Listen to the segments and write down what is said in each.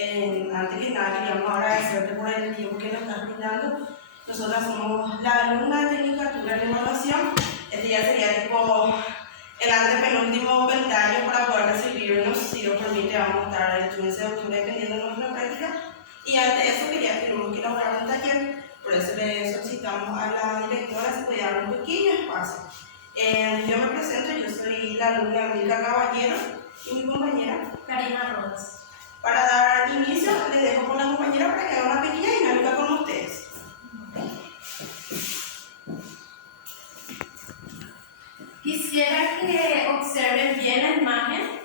Antes que nada, queríamos agradecerte por el tiempo que nos estás brindando. Nosotras somos la alumna de Tecnicatura en Evaluación. Este ya sería tipo el antepenúltimo peldaño para poder recibirnos. Si Dios permite, vamos a estar el 15 de octubre dependiendo de nuestra práctica. Y ante eso queremos que elaborar un taller. Por eso le solicitamos a la directora si podía dar un pequeño espacio. Yo me presento, yo soy la alumna Milka Caballero y mi compañera Karina Rodas. Para dar inicio, les dejo con la compañera para que haga una pequeña dinámica con ustedes. Quisiera que observen bien la imagen,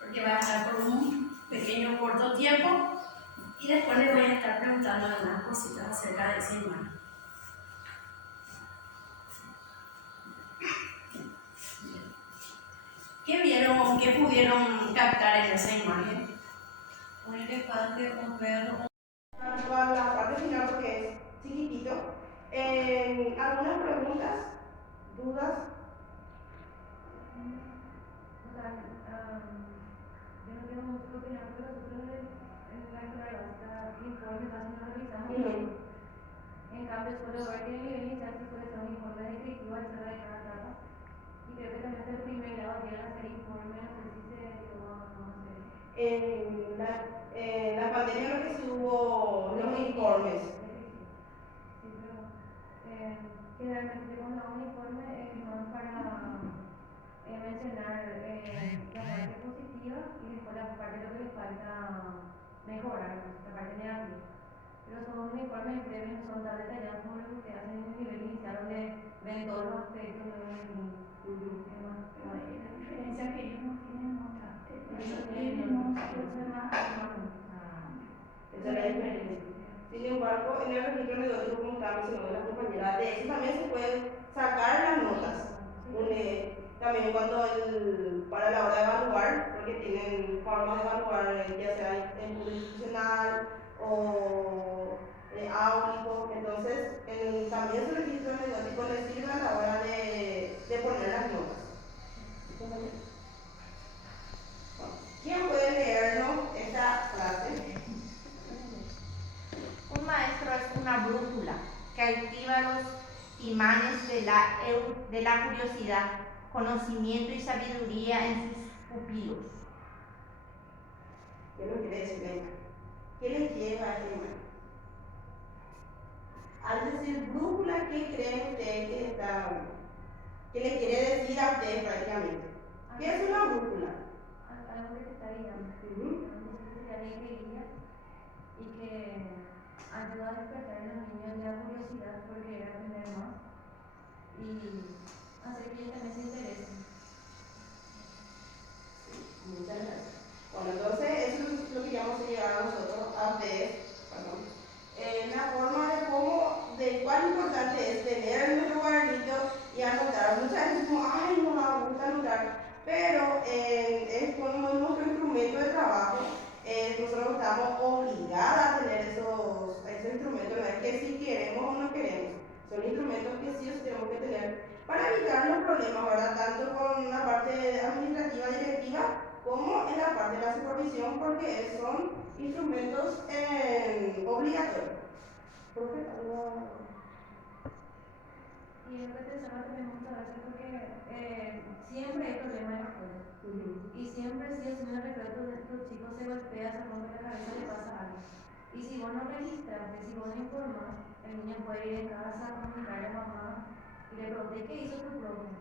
porque va a estar por un pequeño corto tiempo, y después les voy a estar preguntando algunas cositas acerca de esa imagen. ¿Qué vieron, qué pudieron captar en esa imagen? Un elefante, un perro. A la parte final porque es chiquitito. ¿Algunas preguntas? ¿Dudas? Yo no tengo mucho que opinar, pero nosotros en la escuela informe casi no revisamos bien. En cambio, suelo ver que en el nivel inicial suele ser un informe descriptivo de de cada etapa. Y creo que también el primer grado llega a ser informe, no sé si se llegó a conocer. En la pandemia lo que se hubo los informes. Sí, pero generalmente cuando hago un informe es más para mencionar la parte positiva y después la parte de lo que le falta mejorar, la parte negativa. Pero son informes breves, no son tan detallados como los que ustedes hacen en el nivel inicial, donde ven todos los aspectos de un tema. La diferencia que ellos no tienen nota. Ellos tienen nota. Esa es la diferencia. Sin embargo, en el registro anecdótico, como estaba mencionando la compañera, de eso también se pueden sacar las notas. También para la hora de evaluar, porque tienen formas de evaluar, ya sea en público institucional o áulico, entonces también su registro anecdótico les sirve a la hora de poner las notas. ¿Quién puede leernos esta frase? Un maestro es una brújula que activa los imanes de la curiosidad, conocimiento y sabiduría en sus pupilos. ¿Qué es lo que quiere decir la imagen? ¿Qué les lleva a esta imagen? Al decir brújula, ¿qué creen ustedes que les quiere decir a ustedes prácticamente? ¿Qué es una brújula? Algo que te está guiando. Que alguien que guía y que ayuda a despertar en los niños la curiosidad por querer aprender más y hacer que ellos también se interesen. Muchas gracias. Bueno, entonces eso es lo que vamos a llevar a nosotros, a ustedes, la forma de cuán importante es tener nuestro cuadernito y anotar. Muchas veces como, ay, no me gusta anotar, pero es como nuestro instrumento de trabajo. Nosotros estamos obligadas a tener esos instrumentos, no es que si queremos o no queremos, son instrumentos que sí o sí tenemos que tener para evitar los problemas, ¿verdad? Tanto con la parte administrativa directiva como en la parte de la supervisión, porque son instrumentos obligatorios. Profe, Y es que pensaba también muchas veces porque siempre hay problemas en la escuela. Y siempre si es un recreo los chicos se golpean, se rompen la cabeza, le pasa algo. Y si vos no registraste, si vos no informás, el niño puede ir en casa a comunicarle a mamá y le pregunté qué hizo tu profe.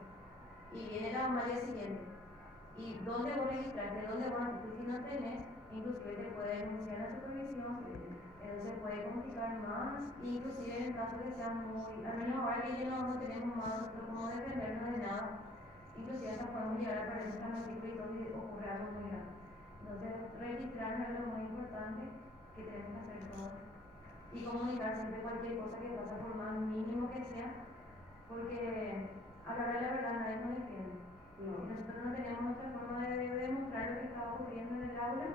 Y viene la mamá al día siguiente. ¿Y dónde vos registraste? ¿Dónde vos antes? Si no tenés, inclusive te puede denunciar a la supervisión, se puede complicar más, inclusive en el caso que sea muy, al menos ahora que ya no tenemos más nosotros como defendernos de nada, inclusive hasta podemos llegar a perder nuestra matrícula y todo si ocurre algo muy grave. Entonces, registrar es algo muy importante que tenemos que hacer todos y comunicar siempre cualquier cosa que pasa por más mínimo que sea, porque a la hora de la verdad nadie nos defiende. no. Si nosotros no tenemos nuestra forma de demostrar lo que está ocurriendo en el aula,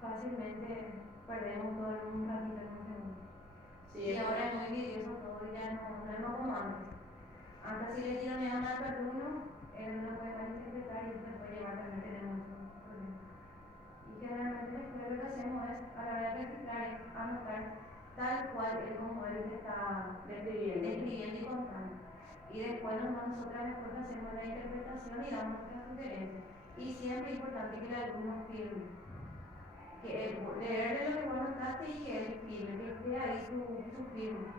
fácilmente perdemos todo en un ratito, en un segundo. Sí, Y ahora es muy vidrioso todo, ya no es como antes. Antes si le tironeaban al alumno, él no lo puede malinterpretar y eso se puede llevar, también tenemos muchos problemas. Y generalmente la escuela lo que hacemos después hacemos la interpretación y damos nuestras sugerencias. Y siempre es importante que el alumno firme, que leerle lo que vos notaste y que él firme, que esté ahí su firma.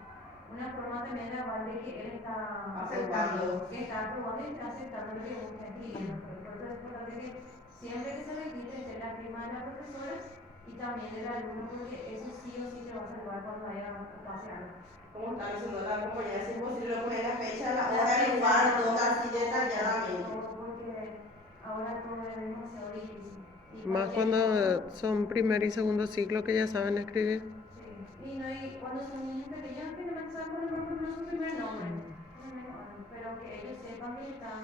Una forma también de aval de que él está Aceptando. que está aprobando y está aceptando lo que vos estás escribiendo. Por eso es importante que siempre que se registre esté la firma de la profesora y también del alumno, porque eso sí o sí te va a salvar cuando haya pase algo. Como está diciendo la compañera, si es posible poner la fecha, la hora, el lugar, todo así detalladamente. Porque ahora todo es demasiado difícil. Más cuando son primer y segundo ciclo que ya saben escribir. Sí. Y cuando son niños pequeños, que no saben poner por ejemplo su primer nombre. Pero que ellos sepan que están.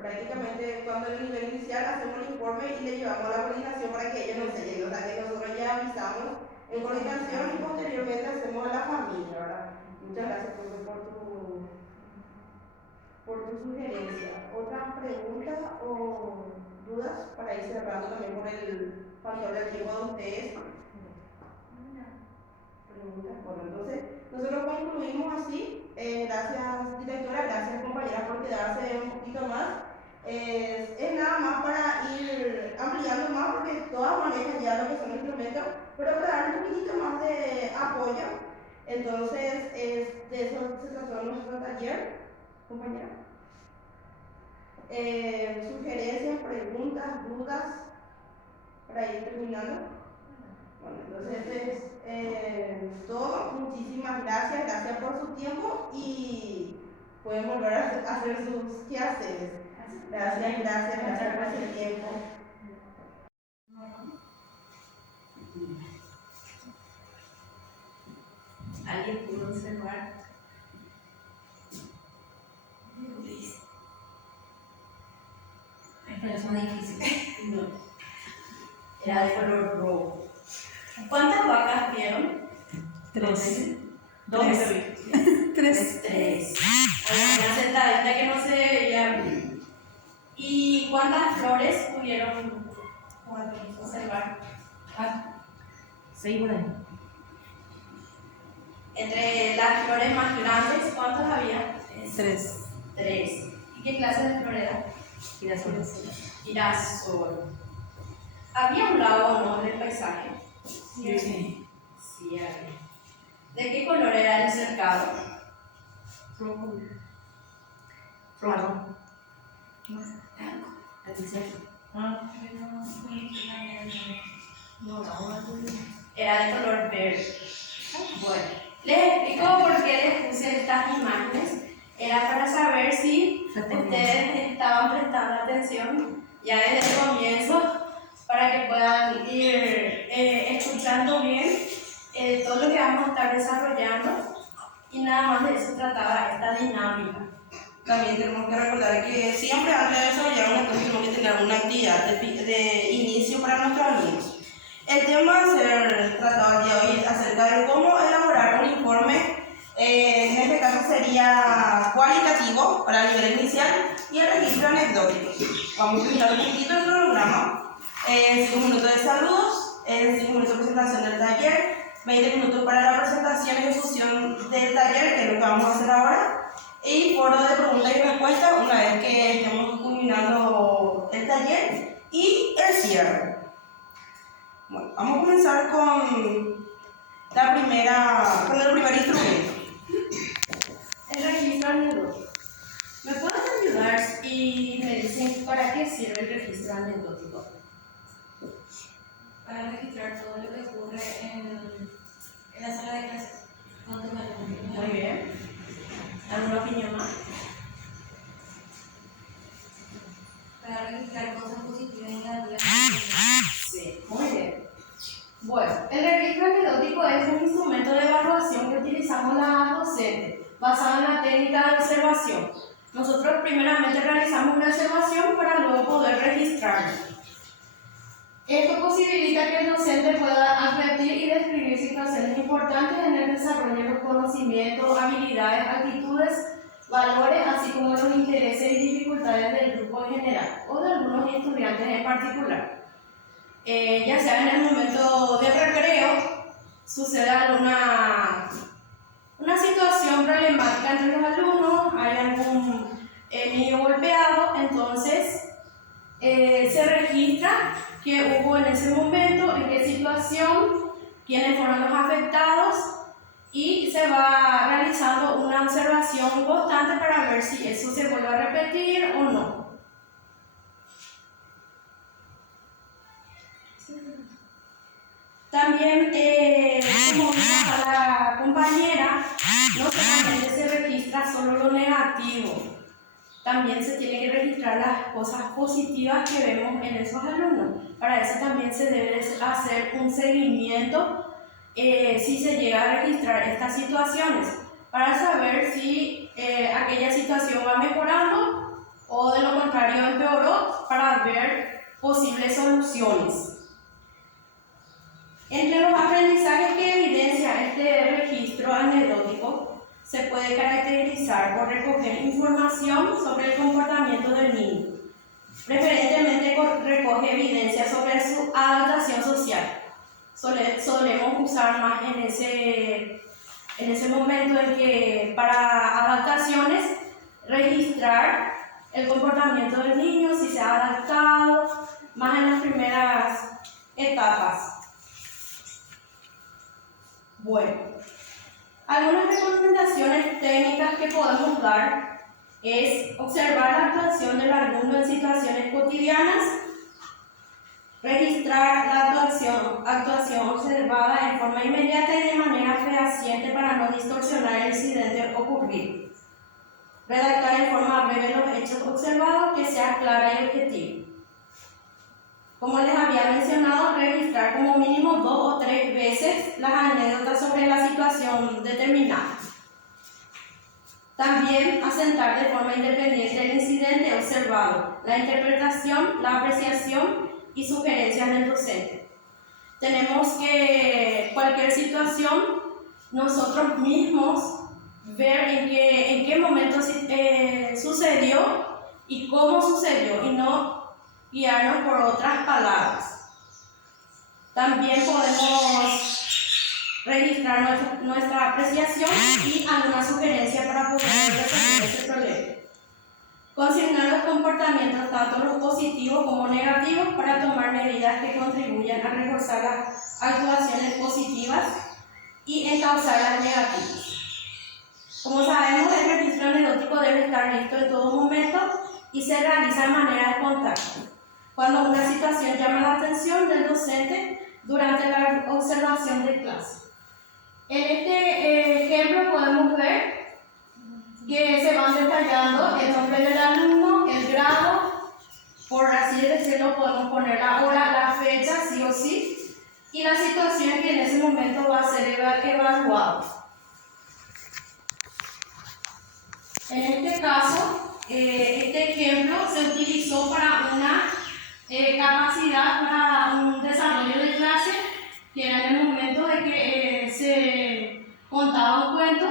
Prácticamente cuando el nivel inicial hacemos el informe y le llevamos a la coordinación para que ellos nos lleguen. O sea que nosotros ya avisamos en coordinación y posteriormente hacemos a la familia, ¿verdad? Muchas gracias por tu sugerencia. ¿Otra pregunta o dudas para ir cerrando también por el factor del tiempo de ustedes? Preguntas. Bueno, entonces nosotros concluimos así. Gracias directora, gracias compañera por quedarse un poquito más. Es nada más para ir ampliando más porque todas manejan ya lo que son los instrumentos, pero para dar un poquitito más de apoyo. Entonces, de eso se trató nuestro taller, compañera. Sugerencias, preguntas, dudas para ir terminando. Bueno, entonces es todo. Muchísimas gracias, gracias por su tiempo y pueden volver a hacer sus quehaceres. Gracias por su tiempo. ¿Alguien pudo observar? Pero es muy difícil. No. Era de color rojo. ¿Cuántas vacas vieron? 3. 2. 3. 3. Hay una sentadita que no se veía bien. ¿Y cuántas flores pudieron observar? 6 por ahí. Entre las flores más grandes, ¿cuántas había? 3. 3. ¿Y qué clase de flor era? Girasol. ¿Había un lago o no en el paisaje? Sí. Sí, había. ¿De qué color era el cercado? Rojo. Rojo. Era de color verde. Bueno, les explico por qué les puse estas imágenes. Era para saber si ustedes estaban prestando atención ya desde el comienzo para que puedan ir escuchando bien todo lo que vamos a estar desarrollando y nada más de eso trataba esta dinámica. También tenemos que recordar que siempre antes de desarrollar una cosa tenemos que tener una actividad de inicio para nuestros alumnos. El tema a ser tratado el día de hoy es acerca de cómo elaborar un informe. En este caso sería cualitativo para el nivel inicial y el registro anecdótico. Vamos a utilizar un poquito el cronograma. 5 minutos de saludos, 5 minutos de presentación del taller, 20 minutos para la presentación y ejecución del taller, que es lo que vamos a hacer ahora, y foro de preguntas y respuestas una vez que estemos culminando el taller y el cierre. Bueno, vamos a comenzar con el primer instrumento. El registro anecdótico. ¿Me pueden ayudar y me dicen para qué sirve el registro anecdótico? Para registrar todo lo que ocurre en la sala de clases con tus alumnos. Muy bien. ¿Alguna opinión más? Para registrar cosas positivas y negativas. Sí, muy bien. Bueno, el registro anecdótico es un instrumento de evaluación que utilizamos las docentes, basado en la técnica de observación. Nosotros primeramente realizamos una observación para luego poder registrarla. Esto posibilita que el docente pueda advertir y describir situaciones importantes en el desarrollo de los conocimientos, habilidades, actitudes, valores, así como los intereses y dificultades del grupo en general o de algunos estudiantes en particular. Ya sea en el momento de recreo, sucede alguna una situación problemática entre los alumnos, hay algún niño golpeado, entonces se registra qué hubo en ese momento, en qué situación, quiénes fueron los afectados y se va realizando una observación constante para ver si eso se vuelve a repetir o no. También, como dijo la compañera, no solamente se registra solo lo negativo, también se tiene que registrar las cosas positivas que vemos en esos alumnos. Para eso también se debe hacer un seguimiento si se llega a registrar estas situaciones, para saber si aquella situación va mejorando o de lo contrario empeoró, para ver posibles soluciones. Entre los aprendizajes que evidencia este registro anecdótico, se puede caracterizar por recoger información sobre el comportamiento del niño. Preferentemente recoge evidencia sobre su adaptación social. Solemos usar más en ese momento en que para adaptaciones registrar el comportamiento del niño, si se ha adaptado, más en las primeras etapas. Bueno, algunas recomendaciones técnicas que podemos dar es observar la actuación del alumno en situaciones cotidianas, registrar la actuación observada en forma inmediata y de manera fehaciente para no distorsionar el incidente ocurrido, redactar en forma breve los hechos observados que sea clara y objetiva. Como les había mencionado, registrar como mínimo 2 o 3 veces las anécdotas sobre la situación determinada. También asentar de forma independiente el incidente observado, la interpretación, la apreciación y sugerencias del docente. Tenemos que cualquier situación nosotros mismos ver en qué momento sucedió y cómo sucedió, y no guiarnos por otras palabras. También podemos registrar nuestra apreciación y alguna sugerencia para poder resolver este problema. Consignar los comportamientos, tanto los positivos como negativos, para tomar medidas que contribuyan a reforzar las actuaciones positivas y encauzar las negativas. Como sabemos, el registro anecdótico debe estar listo en todo momento y se realiza de manera espontánea, cuando una situación llama la atención del docente durante la observación de clase. En este ejemplo podemos ver que se van detallando el nombre del alumno, el grado, por así decirlo, podemos poner la hora, la fecha, sí o sí, y la situación que en ese momento va a ser evaluada. En este caso, este ejemplo se utilizó para una capacidad, para un desarrollo de clase, que era en el momento de que se contaba un cuento.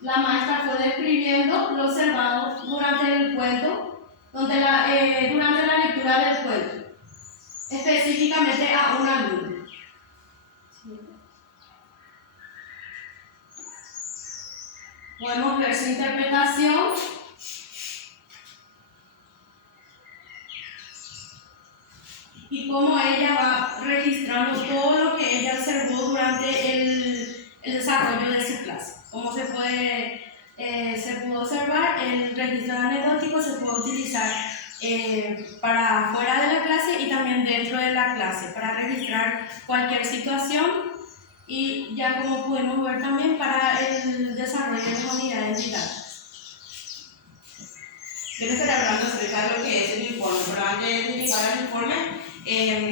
La maestra fue describiendo lo observado durante el cuento, durante la lectura del cuento, específicamente a un alumno. Podemos ver su interpretación. Y cómo ella va registrando todo lo que ella observó durante el desarrollo de su clase. Como se pudo observar, el registro anecdótico se puede utilizar para fuera de la clase y también dentro de la clase, para registrar cualquier situación, y ya como pudimos ver también para el desarrollo de unidades didácticas. Yo les estaré hablando acerca de lo que es el informe, pero antes de llegar al informe,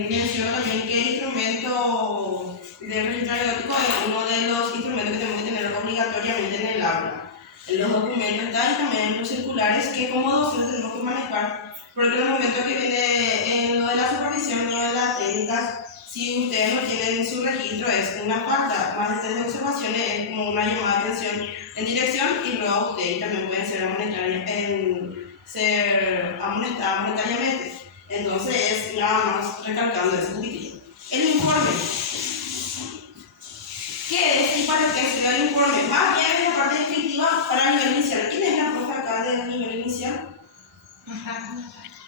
menciono también que el instrumento del registro anecdótico es uno de los instrumentos que tenemos que tener obligatoriamente en el aula. En los documentos está, y también en los circulares que como docentes tenemos que manejar, porque en el momento que viene en lo de la supervisión, lo de las técnicas, si ustedes no tienen su registro es una falta, más de observaciones es como una llamada de atención en dirección, y luego ustedes también pueden ser amonetariamente. Entonces es nada más recalcando ese poquitillo. El informe. ¿Qué qué es y para qué sirve el informe. Más bien es la parte descriptiva para el nivel inicial. ¿Quién es la profe acá del nivel inicial?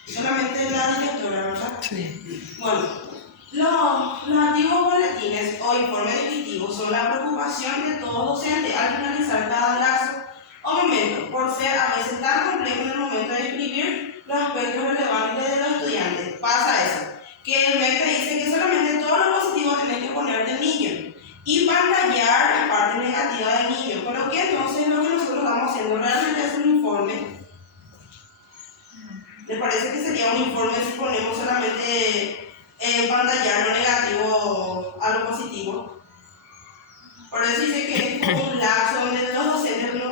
Solamente la directora, ¿verdad? Sí. Bueno, los antiguos boletines o informes descriptivos son la preocupación de todo docente al finalizar cada lazo o momento, por ser a veces tan complejo en el momento de escribir los aspectos relevantes de los estudiantes. Pasa eso, que el MEC te dice que solamente todo lo positivo tenés que poner del niño y pantallar la parte negativa del niño, por lo que entonces lo que nosotros estamos haciendo realmente es un informe. ¿Les parece que sería un informe si ponemos solamente pantallar lo negativo a lo positivo? Por eso dice que es como un lapso donde los docentes lo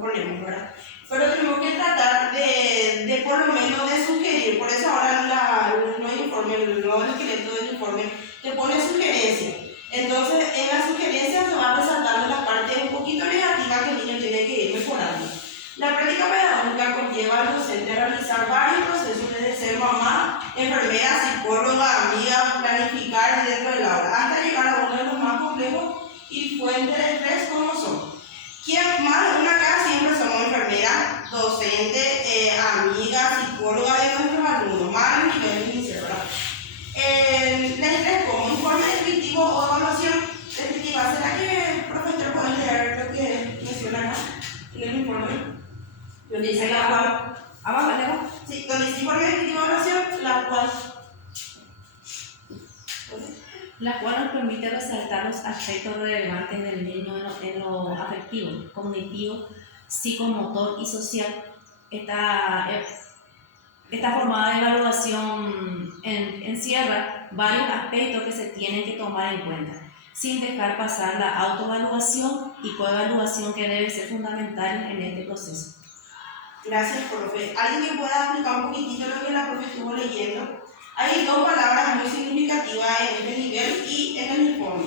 ponemos, ¿verdad? Pero tenemos que tratar de por lo menos de sugerir. Por eso ahora el nuevo informe, el nuevo esqueleto del informe te pone sugerencias. Entonces en las sugerencias se va resaltando la parte un poquito negativa que el niño tiene que ir mejorando. La práctica pedagógica conlleva al docente a realizar varios procesos desde ser mamá, enfermera, psicóloga, amiga, planificar dentro del aula, hasta llegar a uno de los más complejos y fuente de estrés como son. Quien más de una acá siempre somos enfermera, docente, amiga, psicóloga de nuestros alumnos, más a nivel inicial, ¿verdad? El estrés como informe descriptivo o evaluación descriptiva. ¿Será que, profesor, pueden leer lo que menciona acá en el informe? Donde dice la cual, Abajo. sí, donde dice informe descriptivo de evaluación, la cual. La cual nos permite resaltar los aspectos relevantes del niño en lo afectivo, cognitivo, psicomotor y social. Esta formada de evaluación encierra varios aspectos que se tienen que tomar en cuenta, sin dejar pasar la autoevaluación y coevaluación que debe ser fundamental en este proceso. Gracias, profe. ¿Alguien que pueda explicar un poquitito lo que la profe estuvo leyendo? Hay dos palabras muy significativas en este nivel y en el informe.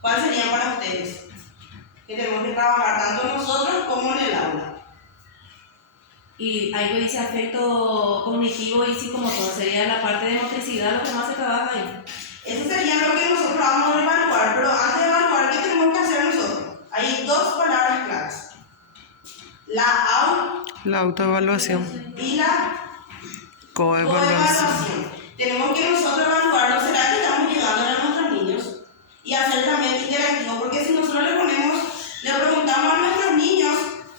¿Cuáles serían para ustedes? Que tenemos que trabajar tanto nosotros como en el aula. Y algo dice afecto cognitivo y psicomotor, sería la parte de motricidad lo que más se trabaja ahí. Eso sería lo que nosotros vamos a evaluar, pero antes de evaluar, ¿qué tenemos que hacer nosotros? Hay dos palabras claves. La autoevaluación. Y la Coevaluación. coevaluación. Tenemos que nosotros evaluarnos, ¿será que estamos llegando a nuestros niños? Y hacer también interactivo, porque si nosotros le preguntamos a nuestros niños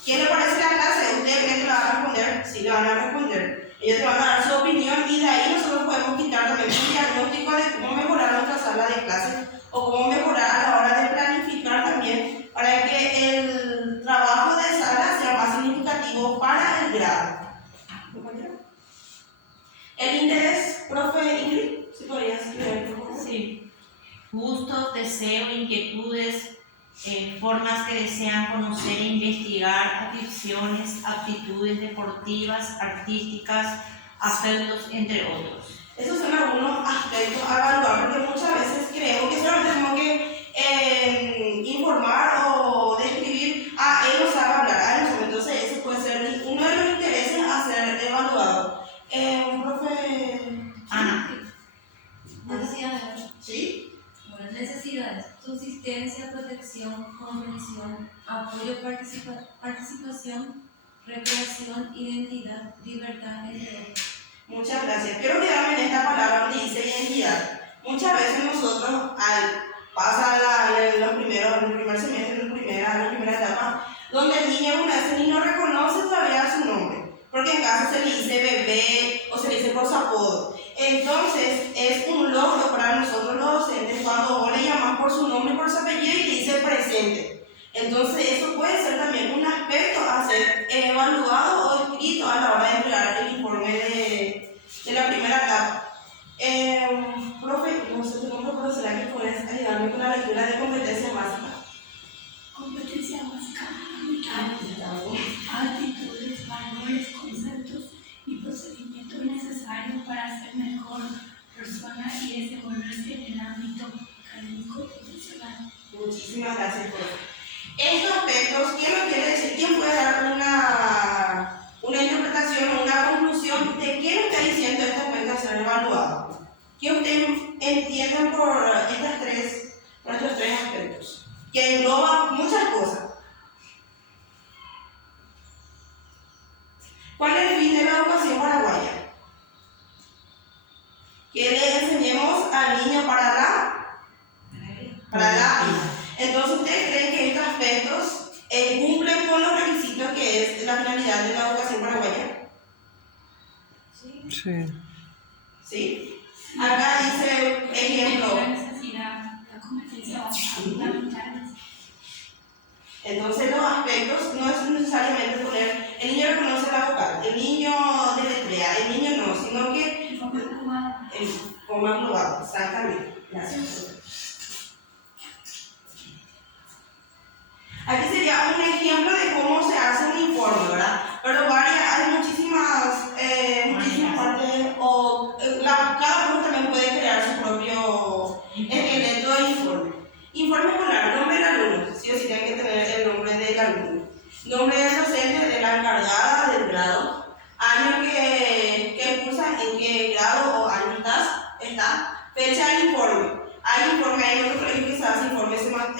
qué le parece la clase, ¿ustedes creen que le van a responder? Sí, le van a responder. Ellos te van a dar su opinión y de ahí nosotros podemos quitar también un diagnóstico de cómo mejorar nuestra sala de clases o cómo mejorar a la hora de planificar también para que el trabajo de sala sea más significativo para el grado. El interés, profe Ingrid, ¿sí podrías leer, por favor? Sí. Gustos, deseos, inquietudes, formas que desean conocer e investigar, aficiones, aptitudes deportivas, artísticas, afectos, entre otros. Esos son algunos aspectos a evaluar, porque muchas veces creemos que solamente tenemos que informar o describir, él no sabe hablar, él no. Entonces ese puede ser uno de los intereses a ser evaluado. Profe Ana. Necesidades. ¿Sí? Bueno, necesidades. Subsistencia, protección, comprensión, apoyo, participación, recreación, identidad, libertad, entre otros. Muchas gracias. Quiero quedarme en esta palabra donde dice identidad. Muchas veces nosotros, al pasar en el primer semestre, en la primera etapa, donde el niño una vez ni no reconoce todavía su nombre, porque en casa se le dice bebé o se le dice por su apodo. Entonces, es un logro para nosotros los docentes cuando vos le llamás por su nombre y por su apellido y le dice presente. Entonces, eso puede ser también un aspecto a ser evaluado o escrito a la hora de entregar el informe de la primera etapa. Profe, no sé tu nombre, pero ¿será que puedes ayudarme con la lectura de competencia básica? Competencia básica, actitudes, valores, conceptos y procedimientos necesarios para ser mejor persona y desenvolverse en el ámbito académico y profesional. Muchísimas gracias, profe. Estos aspectos, ¿quién lo quiere decir? ¿Quién puede dar una interpretación o una conclusión de qué nos está diciendo este aspecto a ser evaluado? ¿Qué ustedes entienden por estos tres aspectos? que engloba muchas cosas. ¿Cuál es el fin de la educación paraguaya? Que le enseñemos al niño para la vida. Entonces, ¿ustedes creen que estos aspectos cumplen con los requisitos que es la finalidad de la educación paraguaya? Sí. ¿Sí? Acá dice ejemplo. La necesidad, la competencia básica. Entonces, los aspectos no es necesariamente poner el niño reconoce la vocal, el niño deletrea, el niño no, sino que como englobado, exactamente. Gracias. Aquí sería un ejemplo de cómo se hace un informe, ¿verdad? Pero hay muchísimas partes, o cada uno también puede crear su propio esqueleto de informe. Informe escolar, nombre del alumno, sí o sí tiene que tener el nombre del alumno. Nombre del docente, de la encargada del grado, año que cursa, en qué grado o año está, fecha del informe. Hay informe, hay otros colegios que se hace informe semestral,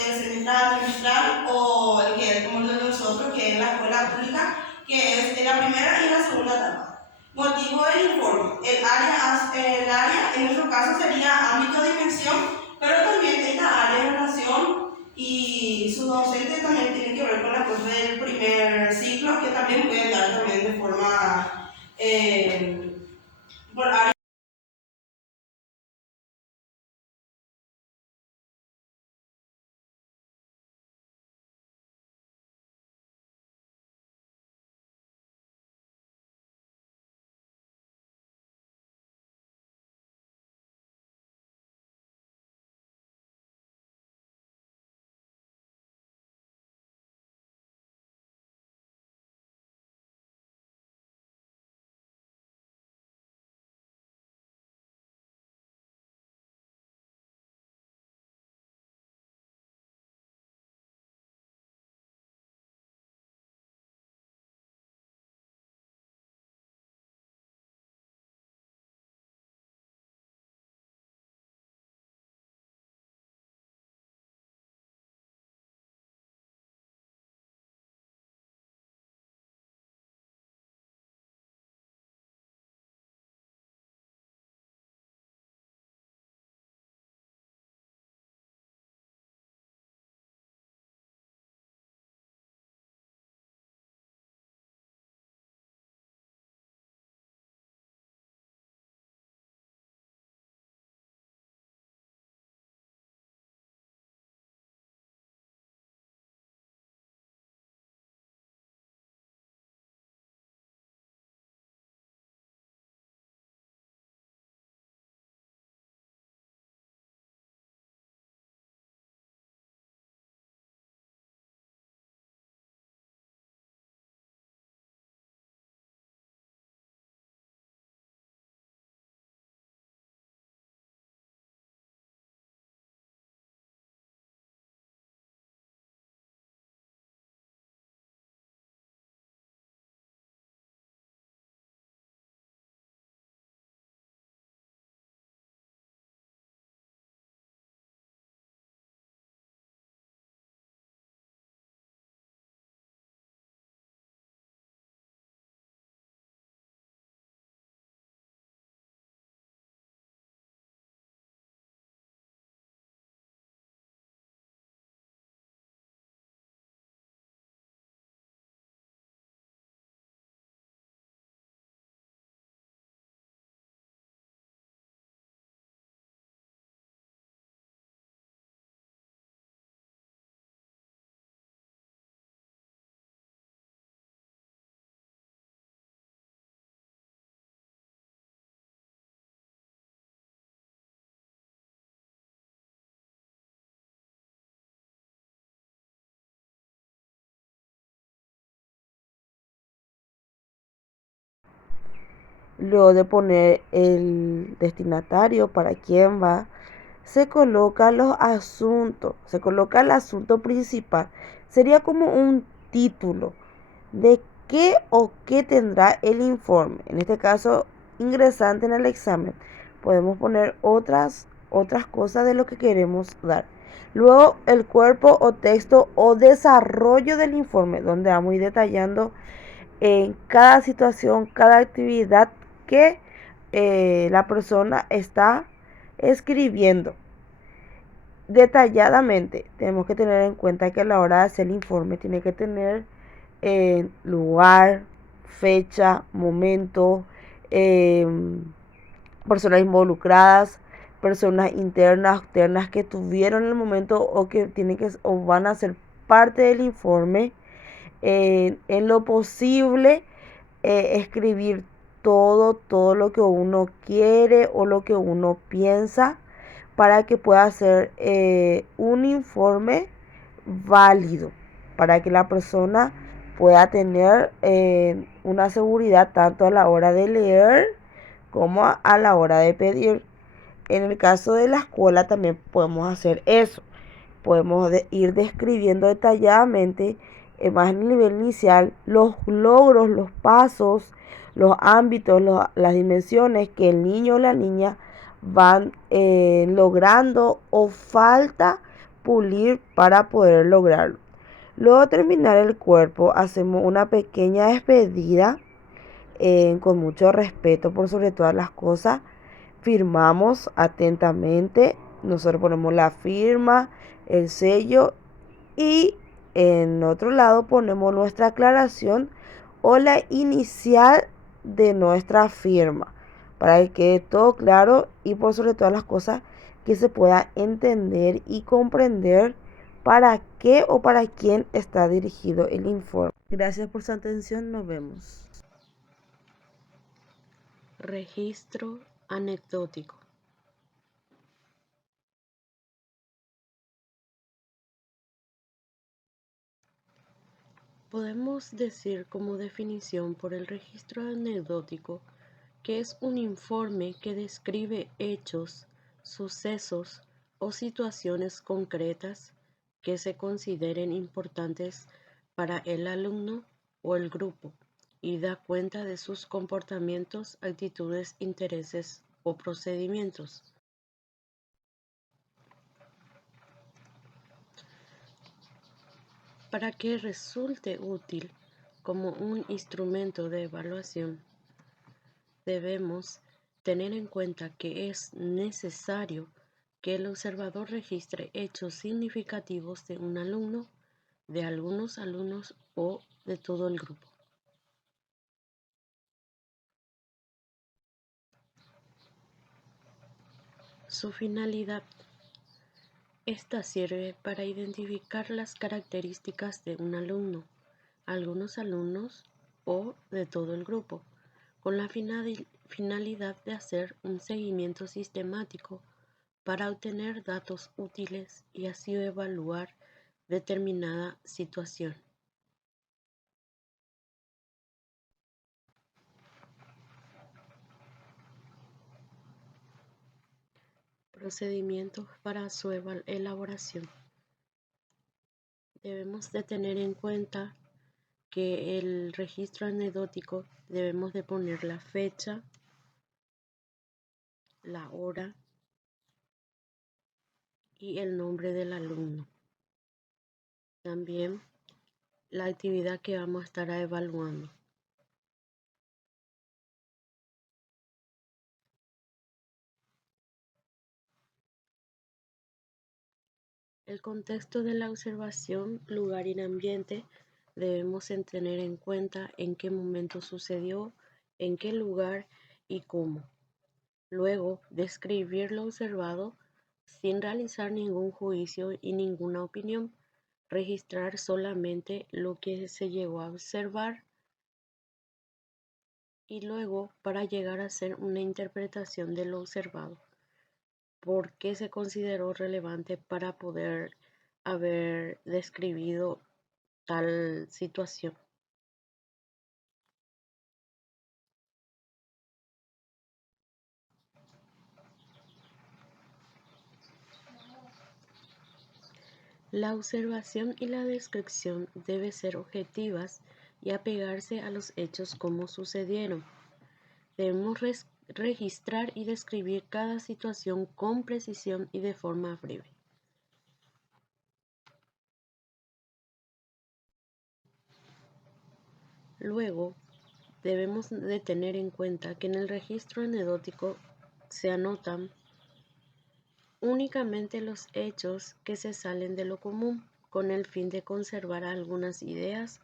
trimestral o el que es como el de nosotros, que es la escuela pública, que es en la primera y la segunda etapa. Motivo del informe. El área en nuestro caso sería ámbito de dimensión, pero también esta área de relación y sus docentes también tienen que ver con la cosa del primer ciclo, que también pueden dar también de forma por área. Luego de poner el destinatario para quién va, se coloca los asuntos, se coloca el asunto principal. Sería como un título de qué o qué tendrá el informe. En este caso, ingresante en el examen. Podemos poner otras cosas de lo que queremos dar. Luego el cuerpo o texto o desarrollo del informe, donde vamos a ir detallando en cada situación, cada actividad que la persona está escribiendo. Detalladamente, tenemos que tener en cuenta que a la hora de hacer el informe tiene que tener lugar, fecha, momento, personas involucradas, personas internas, externas que tuvieron el momento o que tienen que o van a ser parte del informe. En lo posible, escribir todo lo que uno quiere o lo que uno piensa para que pueda ser un informe válido, para que la persona pueda tener una seguridad tanto a la hora de leer como a la hora de pedir. En el caso de la escuela también podemos hacer eso. Podemos ir describiendo detalladamente, más en el nivel inicial, los logros, los pasos, los ámbitos, las dimensiones que el niño o la niña van logrando o falta pulir para poder lograrlo. Luego de terminar el cuerpo, hacemos una pequeña despedida con mucho respeto por sobre todas las cosas. Firmamos atentamente, nosotros ponemos la firma, el sello y en otro lado ponemos nuestra aclaración o la inicial de nuestra firma para que quede todo claro y por sobre todas las cosas que se pueda entender y comprender para qué o para quién está dirigido el informe. Gracias por su atención, nos vemos. Registro anecdótico. Podemos decir como definición por el registro anecdótico que es un informe que describe hechos, sucesos o situaciones concretas que se consideren importantes para el alumno o el grupo y da cuenta de sus comportamientos, actitudes, intereses o procedimientos. Para que resulte útil como un instrumento de evaluación, debemos tener en cuenta que es necesario que el observador registre hechos significativos de un alumno, de algunos alumnos o de todo el grupo. Su finalidad. Esta sirve para identificar las características de un alumno, algunos alumnos o de todo el grupo, con la finalidad de hacer un seguimiento sistemático para obtener datos útiles y así evaluar determinada situación. Procedimientos para su elaboración. Debemos de tener en cuenta que el registro anecdótico debemos de poner la fecha, la hora y el nombre del alumno. También la actividad que vamos a estar evaluando. El contexto de la observación, lugar y ambiente, debemos tener en cuenta en qué momento sucedió, en qué lugar y cómo. Luego, describir lo observado sin realizar ningún juicio y ninguna opinión, registrar solamente lo que se llegó a observar y luego para llegar a hacer una interpretación de lo observado. ¿Por qué se consideró relevante para poder haber describido tal situación? La observación y la descripción deben ser objetivas y apegarse a los hechos como sucedieron. Debemos registrar y describir cada situación con precisión y de forma breve. Luego, debemos de tener en cuenta que en el registro anecdótico se anotan únicamente los hechos que se salen de lo común, con el fin de conservar algunas ideas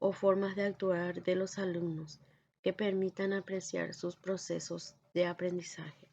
o formas de actuar de los alumnos que permitan apreciar sus procesos de aprendizaje.